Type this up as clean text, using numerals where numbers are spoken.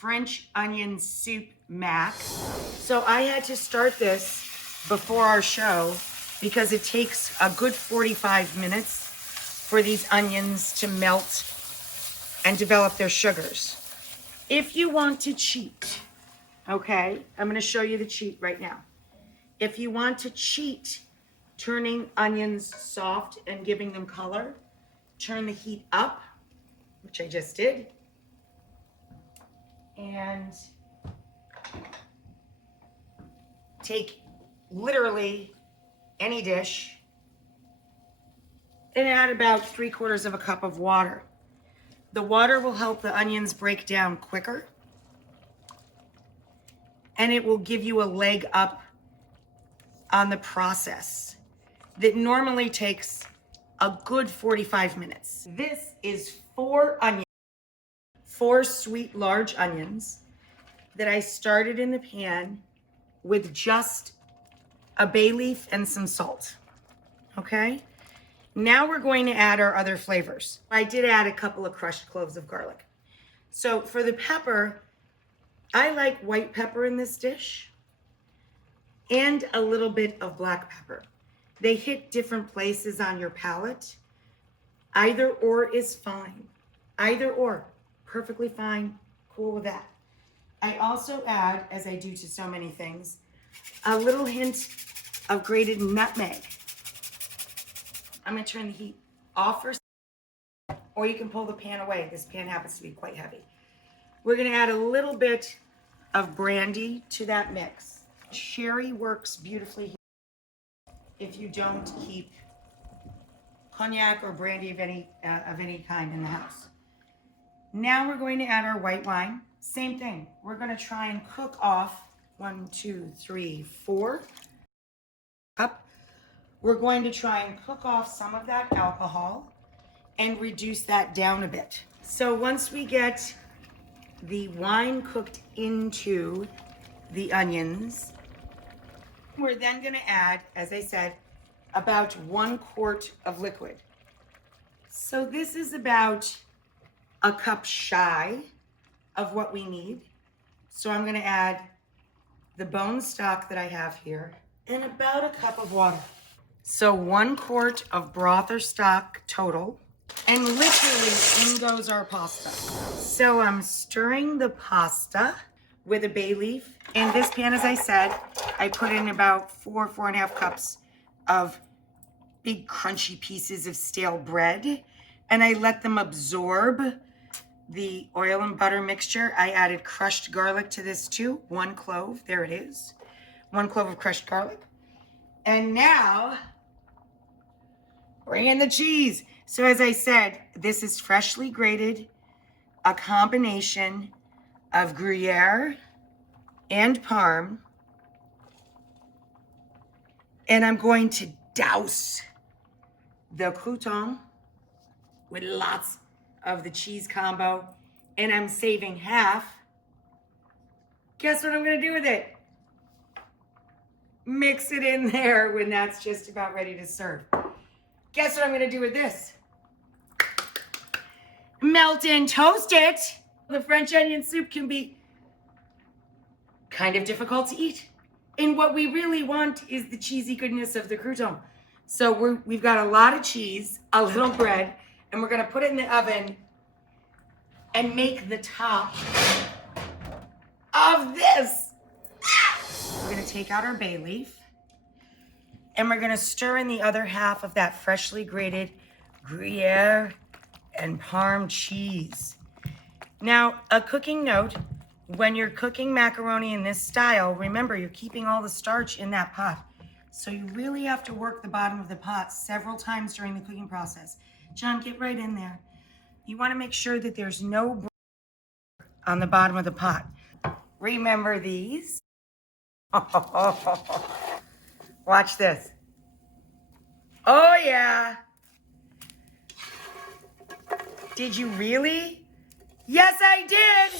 French onion soup mac. So I had to start this before our show because it takes a good 45 minutes for these onions to melt and develop their sugars. If you want to cheat, okay, I'm gonna show you the cheat right now. If you want to cheat turning onions soft and giving them color, turn the heat up, which I just did. And take literally any dish and add about 3/4 of a cup of water. The water will help the onions break down quicker, and it will give you a leg up on the process that normally takes a good 45 minutes. This is 4 onions, 4 sweet large onions that I started in the pan with just a bay leaf and some salt, okay? Now we're going to add our other flavors. I did add a couple of crushed cloves of garlic. So for the pepper, I like white pepper in this dish and a little bit of black pepper. They hit different places on your palate. Either or is fine. Either or, perfectly fine, cool with that. I also add, as I do to so many things, a little hint of grated nutmeg. I'm gonna turn the heat off for a second, or you can pull the pan away. This pan happens to be quite heavy. We're gonna add a little bit of brandy to that mix. Sherry works beautifully if you don't keep cognac or brandy of any kind in the house. Now we're going to add our white wine. Same thing. We're going to try and cook off 1, 2, 3, 4 cup. We're going to try and cook off some of that alcohol and reduce that down a bit. So once we get the wine cooked into the onions, we're then going to add, as I said, about 1 quart of liquid. So this is about a cup shy of what we need. So I'm going to add the bone stock that I have here and about a cup of water. So 1 quart of broth or stock total, and literally in goes our pasta. So I'm stirring the pasta with a bay leaf. In this pan, as I said, I put in about 4.5 cups of big crunchy pieces of stale bread, and I let them absorb the oil and butter mixture. I added crushed garlic to this too, 1 clove, there it is. 1 clove of crushed garlic. And now, bring in the cheese. So as I said, this is freshly grated, a combination of Gruyere and Parm. And I'm going to douse the Croutons with lots of the cheese combo, and I'm saving half. Guess what I'm gonna do with it? Mix it in there when that's just about ready to serve. Guess what I'm gonna do with this? Melt and toast it. The French onion soup can be kind of difficult to eat. And what we really want is the cheesy goodness of the crouton. So we've got a lot of cheese, a little bread, and we're gonna put it in the oven and make the top of this. We're gonna take out our bay leaf and we're gonna stir in the other half of that freshly grated Gruyere and Parm cheese. Now, a cooking note, when you're cooking macaroni in this style, remember you're keeping all the starch in that pot. So you really have to work the bottom of the pot several times during the cooking process. John, get right in there. You want to make sure that there's no on the bottom of the pot. Remember these? Watch this. Oh yeah. Did you really? Yes, I did.